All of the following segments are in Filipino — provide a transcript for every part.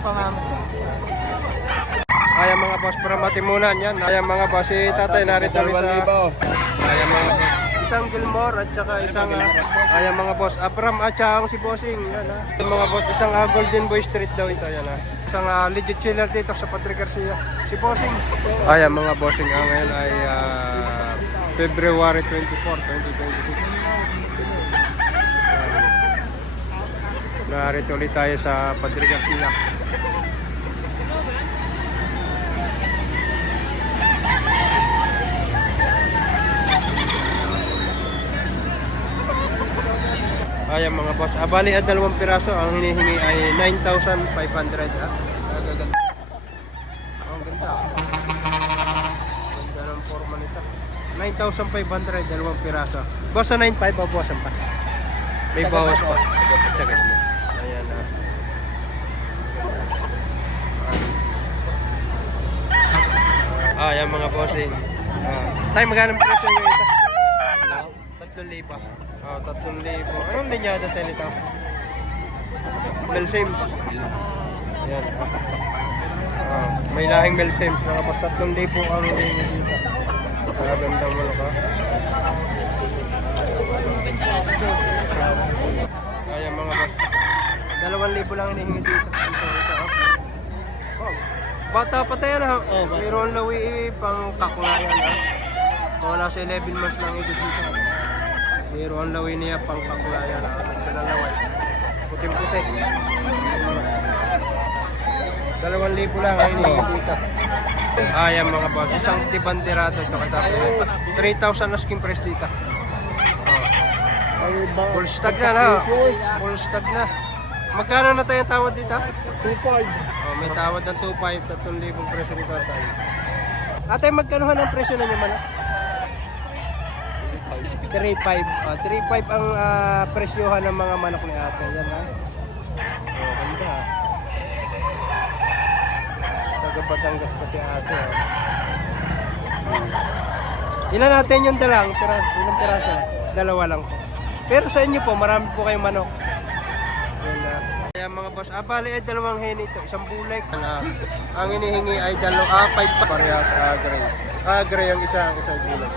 pa, ma'am. Ayan mga boss, para matimunan yan. Ayan mga boss, si tatay narito rin sa... Ayan mga boss. Isang Gilmore at saka isang... ayan mga boss, Abram at saka si Bossing. Yan ha. Mga boss, isang Golden Boy Street daw ito. Yan ha. Isang legit chiller dito sa Padre Garcia. Si Bossing. Ayan mga Bossing, ngayon ay February 24, 2026. Narito ulit tayo sa Padre Garcia. Ayan mga boss, bali at 2 piraso, ang hinihingi ay 9,500 ha. Ang ganda. Ganda ng forma nito. 9,500, 2 piraso. Boss sa 9,500, babawasan pa. May bawas pa. Sagad mo. Ayan ha. Ayan mga bossing. Tayo magkano presyo nyo ito? 3,000. 3,000. Anong linyada tayo nito? Mel Sims. Yan. May lahing Mel Sims. Mga boss, 3,000 ang hinihingi dito. Gandang malok ha. Ayan mga boss. 2,000 lang hinihingi dito. Wow. Bata pa tayo na ha. Mayroon lawi pang kakulayan ha. Wala sa 11 months lang ito dito. Mayroon lawi niya pang kakulayan ha. Nagkalalaway. Puting-puti. 2,000 lang ang hinihingi dito. Ayan mga boss. Isang tibanderato ito katapos nito. 3,000 asking price dito. Full stag na ha. Full stag na. Magkano na tayong tawad dito? 2.5. May tawad ng 2.5, 3,000 presyo nito tayo. Ate, magkanuhan ang presyo na naman? 3.5. 3.5 ang presyohan ng mga manok ni ate. Yan ha. Ganda ha. Taga Batangas pa si ate ha. Ilan natin yung dalang? Ilang piraso? 2 lang po. Pero sa inyo po, marami po kayong manok. Kaya mga boss, bali ay 2 hen ito, isang bulek. Ang hinihingi ay 5 pa. Parehas gray. Gray ang isa ay bulek.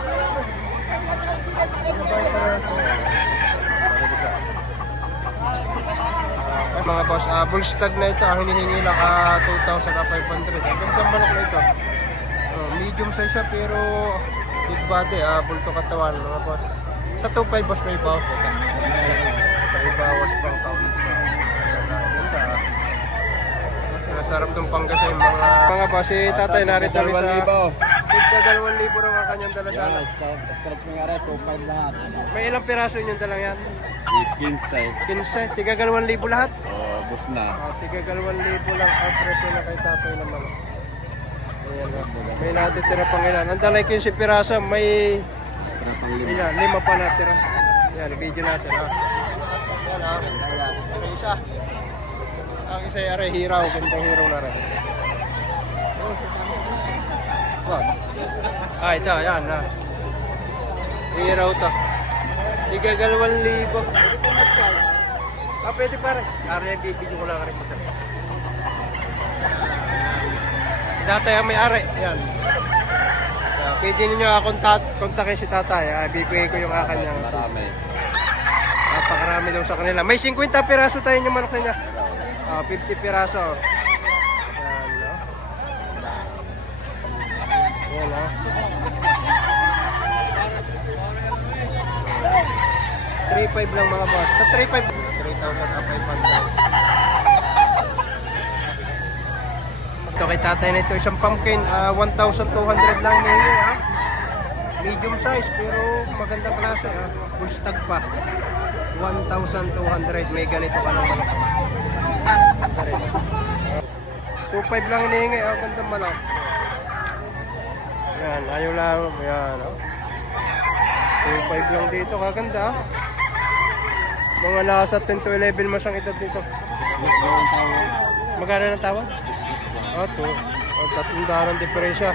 Mga boss, bull stag na ito, ang hinihingi lang 2,500. Ang gandang manok na ito. Medium size siya pero big body, bulto katawan mga boss. Sa 2.5 boss may bawas ito. May bawas pang count. Masarap itong panggasay mga boss. Si tatay narito rin sa 2,000 raw ang kanyang daladala. May ilang piraso yung dalang yan? 15. Tiga 2,000 lahat? Bus na. Tiga 2,000 lang ang presyo na kay tatay naman. Ayan na. May natitira pang ilan. Ang dalay 15 piraso, may 5 pa natira. Yan, video natin ha. Yan ha. May isa. Ang isa ay aray, hiraw. Gandang hiraw na rin. Ito, yan ha. Hiraw to. Tiga 2,000. Pwede pare. Ari, bibigyan ko lang rin po. Tatay ang may ari. Yan. Pwede ninyo kontakin si tatay. Bibigay ko yung kanyang. Marami. Napakarami daw sa kanila. May 50 piraso tayo yung manok niya. 50 piraso. Yan, no? Yan, no? 3.5 lang mga boss. Sa 3.5, 3,500. Ito kay tatay na ito, isang pumpkin, 1,200 lang ninyo ha. Medium size pero magandang klase ha. Full stag pa. 1,200. May ganito ka ng manok. 2.5 lang hinihingi. Gandang manok. Yan, ayaw lang. Yan, 2.5 lang dito. Kaganda ha. Mga nasa 10 to 11 mas ang edad dito. Magkano ng tawad? 300 ang diferensya.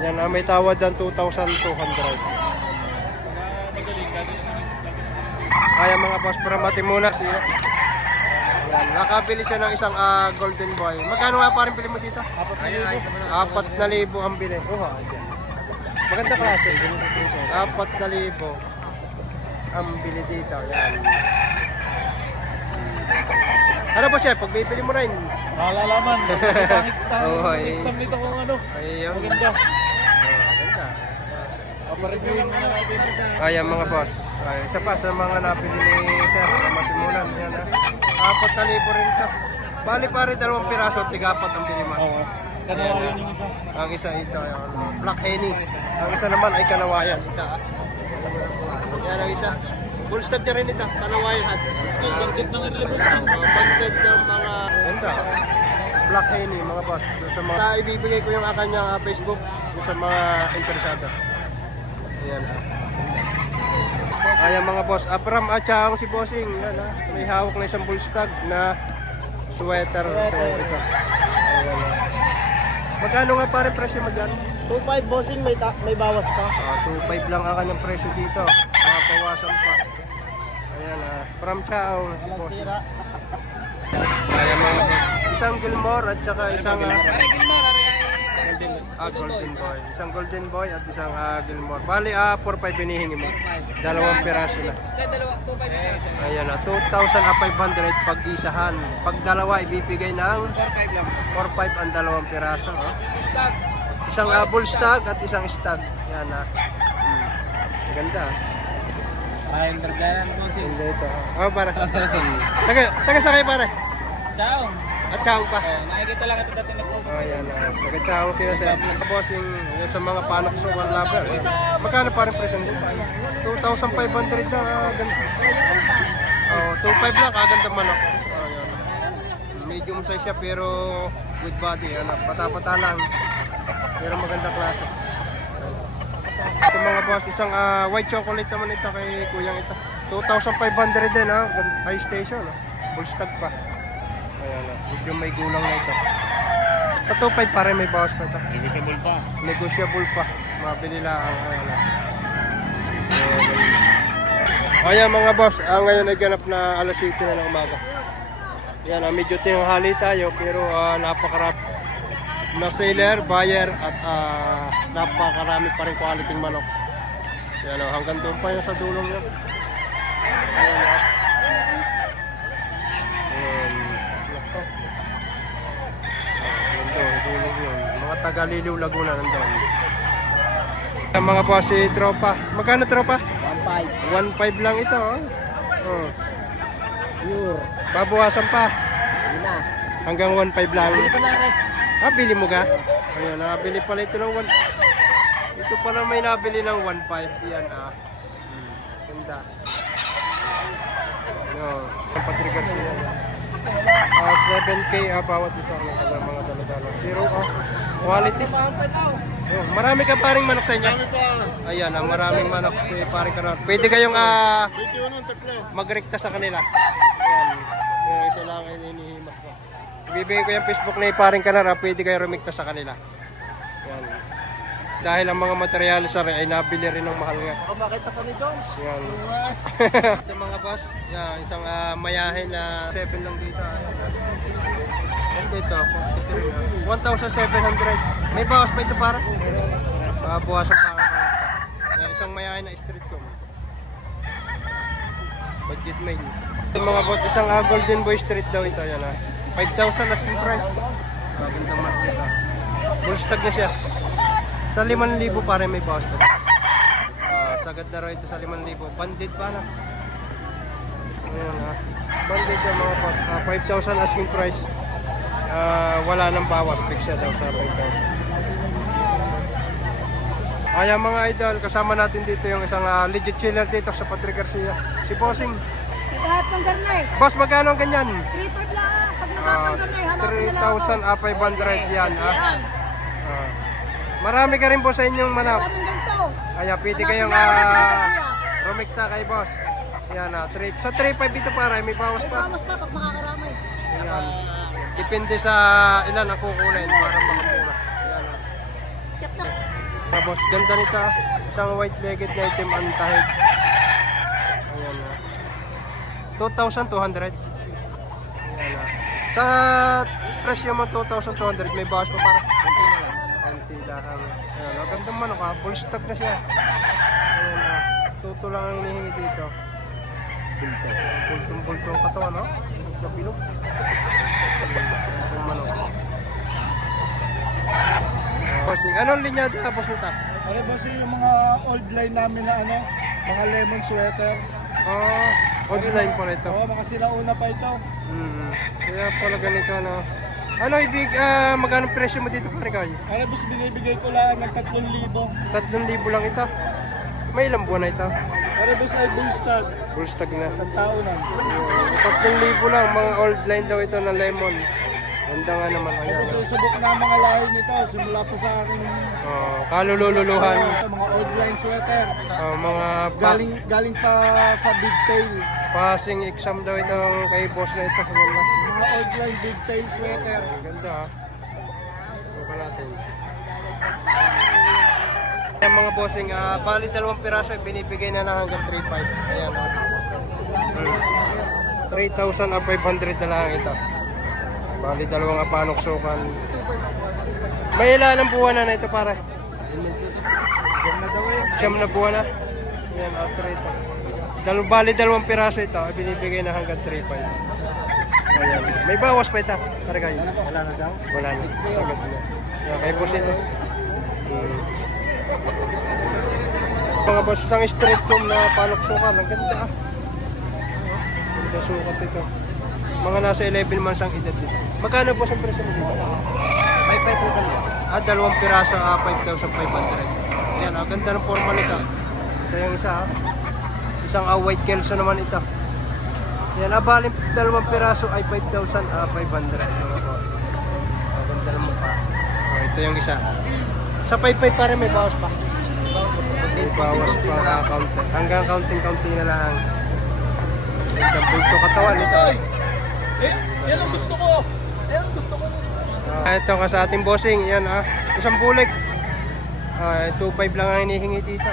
Yan, may tawad ng 2,200. Kaya mga boss, para mati muna. Yan, nakabili siya ng isang golden boy. Magkano nga parang bili mo dito? 4,000 ang bili. Maganda klase. 4,000 ang bili dito. Yan. Ano ba siya? Pag bibili mo rin. Malalaman. Oo, eh. Exam nito kung ano. Ayun. Maganda. Maganda. Papareviewin mo na natin. Ayan mga boss. Ay, isa pa sa mga nabili ni Sir. Matimunan. Yan ha. 4,000 rin ito. Bali pare 2 piraso. Tigapat ang bili mo. Oo. Kanawayan yung isa. Ang isa ito. Black Henny. Ang isa naman ay kanawayan. Ito ha. Yan ang isa. Full stop niya rin ito. Kanawayan hat. Bandit ng ilibot. Banded ng mga ganda. Black Henny mga boss. Doon sa mga ibibigay ko yung kanyang Facebook doon sa mga interesado. Ayan ha. Ayan mga boss. Apram at saka si Bossing. Yan ha. May hawak na isang bull stag na sweater. Ito. Ayan ha. Magkano nga parang presyo mo dyan? 2.5 bossing, may bawas pa. 2.5 lang ang kanyang presyo dito. Makapawasan pa. Ayan ha. From Chao. Si Bossing. Ayan mga boss. Isang Gilmore at saka isang golden boy. Isang golden boy at isang Gilmore. Bali 4-5 binihingi mo. 2 piraso na. Ayan na 2,500 pag isahan. Pag dalawa ibibigay ng 4-5 ang 2 piraso. Oh. Isang bull stag at isang stag. Yan na. Ganda. Ayun, tergalan bossing. Hindi ito. Oh, para. Taga sakay pare. Ciao. At chao pa. Nakikita lang ito dati nag-open. Oh, yan na. Taga chao sila sir. Tapos yung sa mga panaksukan lover. Magkano parang presyo dito? 2,500 na. Ganda. Oh, 2,500 lang. Kaganda manok. Oh, yan. Medium size siya pero good body. Ano, pata-pata lang. Pero maganda klase. Ito mga boss, isang white chocolate naman ito kay kuyang ito. 2,500 din ha. High station. Full stag pa. Ayan na. Medyo may gulang na ito. Sa 2,500 pare may bawas pa ito. Negotiable pa. Negotiable pa. Mabili lang. Ayan na. Ayan mga boss, ngayon ay ganap na alas 7 na ng umaga. Yan, medyo tinanghali tayo pero napakarami na seller, buyer at napakarami pa rin quality manok. Yan, hanggang doon pa yun sa dulong yun. Ayan, nako. Nandun, dulong yun. Mga taga-Liliw, Laguna nandun. Ang mga boss, si tropa. Magkano tropa? 1.5. 1.5 lang ito. Oh. Pure. Babawasan pa. Yun na. Hanggang 1.5 lang. Bili ko na rin. Bili mo ka? Ayun, nabili pala ito ng 1. Ito pala may nabili ng 1.5. Yan ganda. Yo, ang patrigar siya. 7K bawat isa ng mga dala-dala. Pero quality. Marami ka paring manok sa inyo? Ayan, maraming manok si paring kanon. Pwede kayong magrekta sa kanila. Ayan. Yung isa lang ay inihimas ko. Ibibigay ko yung Facebook na paring kanara, pwede kayo rumikta sa kanila. Yan. Dahil ang mga materyales ay nabili rin ng mahal nga. Makita pa ni Jones. Yan. Ito mga boss, yan, isang mayahin na 7 lang dito. Ayan. Dito, 1,700. May bawas pa ito para? Bawasan pa ako. Yan, isang mayahin na street com. Budget mail. Ito mga boss, isang golden boy street daw ito. Yan 5,000 asking price. Magandang market ha. Full stag na siya. Sa 5,000 pare may bawas pa. Sagad na raw ito sa 5,000. Banded pa na. Ayan ha. Banded na mga boss. 5,000 asking price. Wala nang bawas. Fix daw sa 5,000. Ayan mga idol. Kasama natin dito yung isang legit chiller dito sa Patrick Garcia. Si Bossing. Lahat ng garnay. Boss, magkano ang ganyan? 3,500 lang. Pag lahat ng garnay, hanapin nila ako. 3,500 yan. Marami ka rin po sa inyong manok. Maraming ganito. Kaya pwede kayong rumikta kay boss. Yan sa 3,500 dito para may bawas May pa. bawas pa pag makakaramay. Yan. Depende sa ilan ang kukunin para makamura. Yan. Check na. Boss, ganda nito. Isang white-legged na item antahid. Ayan. 2,200. Ayan. Sa presyo mo 2,200, may bawas pa para. Konti lang. Ayan, ang ganda manok ha. Full stock na siya. Ayan ha. Tuto lang ang hinihingi dito. Bultong-bultong ang katawan, no? Bilog. Ang manok. Bossing, anong linya tapos nito? Ano ba yung mga old line namin na ano? Mga lemon sweater. Old line pala ito. Oo, mga sinauna pa ito. Kaya pala ganito, no? Ano, magkano presyo mo dito pare kayo? Ano boss, binibigay ko lang ng 3,000. 3,000 lang ito. May ilang buwan na ito? Ano boss ay bull stud. Full stock na. Isang taon na. 3,000 lang, mga old line daw ito na lemon. Ganda nga naman. Ayan. Tapos susubok na ang mga lahi nito. Simula po sa aking Kalululuhan. mga old line sweater. Mga Galing pa sa big tail. passing exam daw itong kay boss na ito. Ganda. Mga old line big tail sweater. Ganda ha. Suka natin. Ayan mga bossing, bali 2 piraso binibigay na lang hanggang 3,500. Ayan o. 3,500 na lang ito. Bali 2 apanok sukan. May ilan ang buwan na ito pare? Siyam na buwan na. Ayan, ito. Bali 2 piraso ito, binibigay na hanggang 3,500. Ayan. May bawas pa ito, pare kayo? Wala na daw? Wala na. Agad na. Ayan, kay boss ito. Mga boss, isang straight comb na panok sukan. Ang ganda ah. Ganda sukat ito. Mga nasa 11 months ang edad dito. Magkano po sa presyo mo dito? 5,500 po kanila. 2 piraso, 5,500. Ayan, ganda ng forma nito. Ito yung isa ah. Isang white kelso naman ito. Yan, abalin 2 piraso ay 5,500 mga boss. Ganda naman pa. Ito yung isa. Sa 5,500 pa rin may bawas pa. May bawas pa counter. Hanggang counting na lang. Ganda bulto katawan ito. Yan ang gusto ko! Yan ang gusto ko! Ito ka sa ating bossing. Yan ah. Isang bulik. 2,500 lang ang hinihingi dito.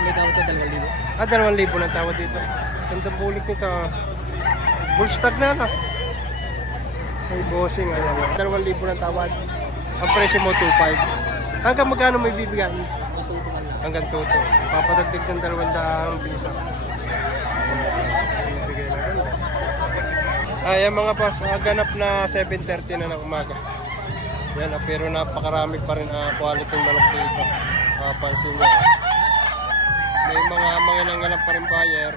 May tawag ito 2,000. 2,000 na tawad dito. Ganda bulik nito. Full stock na no. May bossing. Ayan. 2,000 na tawad. Ang presyo mo 2,500. Hanggang magkano may bibigyan? Hanggang 2,200. Papadagdag ng 200 piso. Bibigay na ganda. Ayan mga boss, ganap na 7:30 na ng umaga. Yan, pero napakarami pa rin quality manok dito. Pansin nyo. May mga manginanganap pa rin buyer.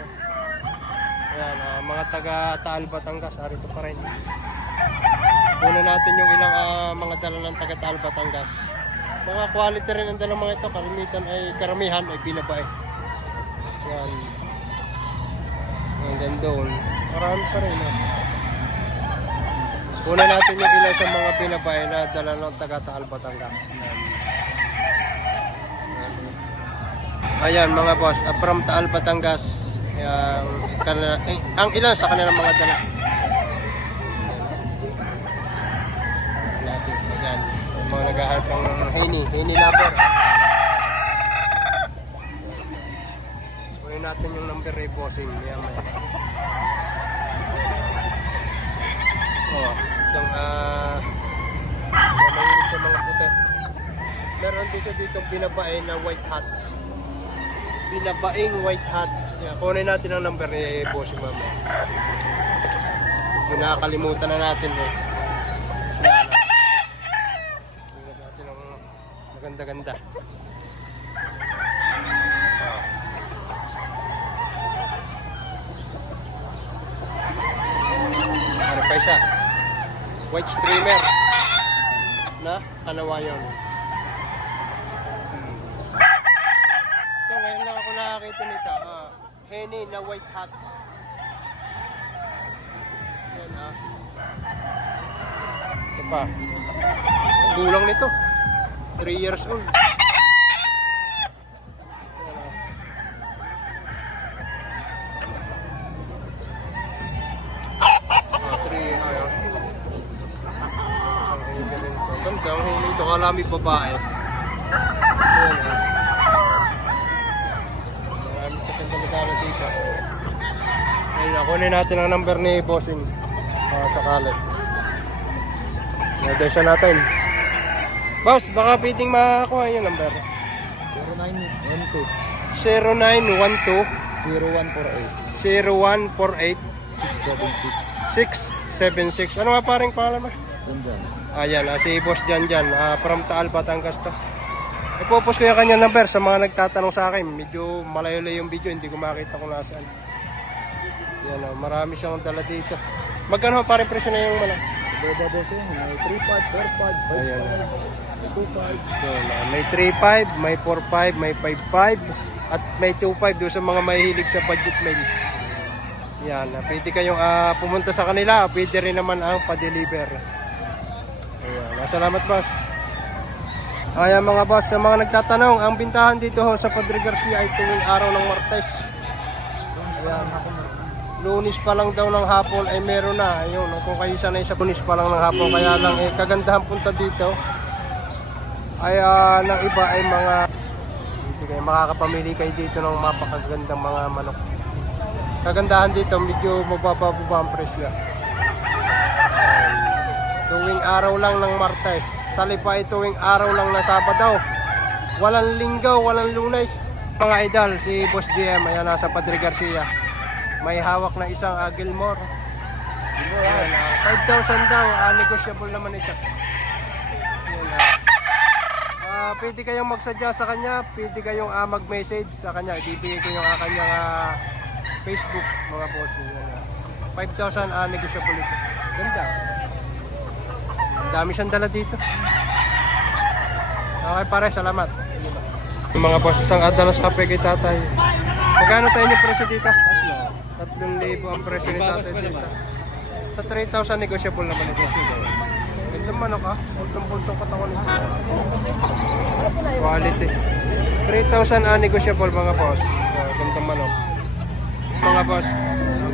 Ayan, mga taga Taal Batangas, arito pa rin. Una natin yung ilang mga dala ng taga Taal Batangas. Mga quality rin ang dala mga ito. Karamihan ay binabae. Yan. Hanggang doon. Marami pa rin. Una natin yung ilan sa mga binabae na dala ng taga Taal Batangas. Ayan mga boss, from Taal Batangas. Ang ilan sa kanilang mga dala. Natin, ayan. Yung mga naghahanap ng Hini lover. Kunin natin yung number ni bossing. Isang mahilig sa mga puti. Meron din siya dito binabae na white hats. Binabaing white hats. Kunin natin ang number ni bossing mama. Nakakalimutan na natin eh. Kunin natin ang maganda-ganda. Ano pa isa? White streamer na kanawayon. Ito ngayon lang ako nakakita nito. Henny na white hats. Yan Ito pa. Ang gulang nito. 3 years old. Ganda, ang huli ito. Kalami babae. Ayan marami pa siyang kamitala dito. Ayun kunin natin ang number ni bossing. Sakali. Nadesa natin. Boss, baka pwedeng makakuha yung number. 0912 0912 0148 0148 676. 676. Ano nga paring pangalan mo? Dyan. Ayan, si Boss Janjan, from Taal, Batangas to. Ipopost ko yung kanyang number sa mga nagtatanong sa akin. Medyo malayo-layo yung video, hindi ko makita kung nasaan. Yan, marami siyang dala dito. Magkano pa rin presyo na yung malak? Beba boss yun. May 3.5, 4.5, Ayan. 5.5, 2.5. Yan, may 3.5, may 4.5, may 5.5, at may 2.5 doon sa mga mahihilig sa budget mail. Yan, pwede kayong pumunta sa kanila, pwede rin naman ang pa-deliver. Ayan, salamat boss. Ayan mga boss, sa mga nagtatanong, ang bintahan dito ho sa Padre Garcia ay tuwing araw ng Martes. Ayan, Lunes pa lang daw ng hapon ay meron na. Ayun, kung kayo sanay sa Lunes pa lang ng hapon, kaya lang kagandahan punta dito ay ng iba ay mga hindi kayo makakapamili kayo dito ng mapakagandang mga manok. Kagandahan dito, medyo mababa ang presyo. Tuwing araw lang ng Martes. Sa Lipa ay tuwing araw lang na Sabado. Walang Linggo, walang Lunes. Mga idol, si Boss GM, ayan nasa Padre Garcia. May hawak na isang Gilmore. Ayan, 5,000 daw, negotiable naman ito. Ayan, pwede kayong magsadya sa kanya, pwede kayong mag-message sa kanya. Ibibigay ko yung kanyang Facebook, mga boss. 5,000 negotiable ito. Ganda. Dami siyang dala dito. Okay pare, salamat. Mga boss, isang adalas kape kay tatay. Magkano tayo yung presyo dito? 3,000 ang presyo ni tatay dito. Sa 3,000 negotiable naman ito. Gandang manok puntong-puntong katawan nito. Quality. 3,000 negotiable mga boss. Gandang manok. Mga boss,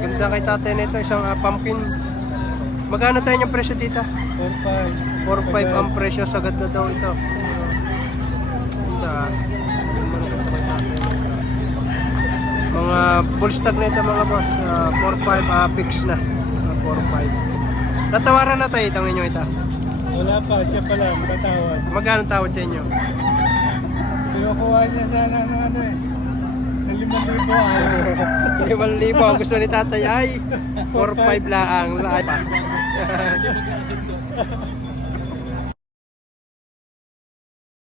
ganda kay tatay nito, isang pumpkin. Magkano tayo yung presyo dito? 4.5. 4.5 ang presyo, sagad na daw ito. Ganda. Ganda kay tatay nito. Mga full stock na ito mga boss. 4.5 fix na. 4.5. Natawaran na tayo itong inyo ito. Wala pa, siya pala, matatawad. Magkano tawad sa inyo? Kinukuha niya sana ng ano eh. Ng 5,000 ayaw. 5,000 ang gusto ni tatay ay 4.5 lang. Pass.